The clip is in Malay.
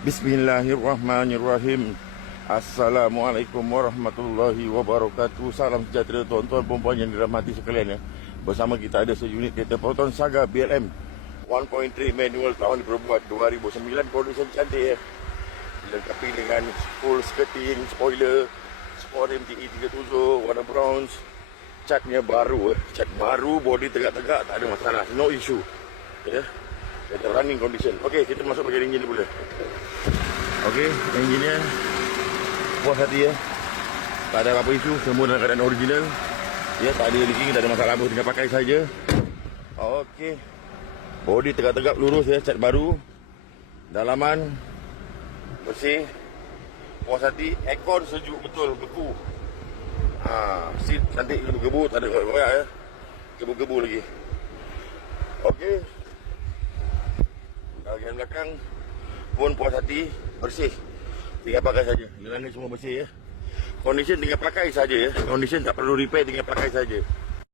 Bismillahirrahmanirrahim. Assalamualaikum warahmatullahi wabarakatuh. Salam sejahtera tuan-tuan perempuan yang dirahmati sekalian ya. Bersama kita ada seunit kereta Proton Saga BLM 1.3 manual tahun diperbuat 2009. Kondisi cantik ya. Dilengkapi dengan full skirting, spoiler, sport MTE 37, warna bronze. Catnya baru cat baru, body tegak-tegak, tak ada masalah, no issue ya. Kita running condition. Okey, kita masuk bahagian enjin dulu. Okey, enjinnya puas hati ya. Tak ada apa-apa isu, semua dalam keadaan original. Ya, tak ada leaking, tak ada masalah apa, tinggal pakai saja. Okey. Body tegak-tegak lurus ya, cat baru. Dalaman bersih. Puas hati, aircon sejuk betul, beku. Seat cantik gebu-gebu, tak ada koyak-koyak ya. Gebu-gebu lagi. Okey. Bahagian belakang pun puas hati, bersih. Tinggal pakai saja. Gelangnya semua bersih ya. Condition tinggal pakai saja ya. Condition tak perlu repair, tinggal pakai saja.